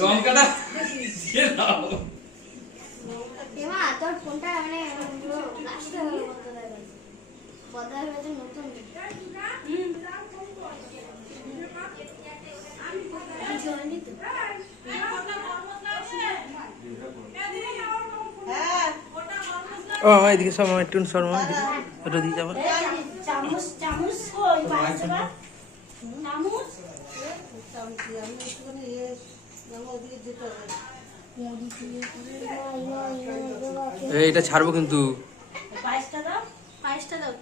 লঙ্কাটা দিয়ে দাও। এমা তোর ফোনটা মানে আসতে হলো বদল হয়েছে নতুন। ও এদিকে সব একটু শর্মা ওটা দিয়ে যাবো। চামচ চামচ কই পাইছে না চামচ এইটা ছাড়বো কিন্তু। পায়েসটা দাও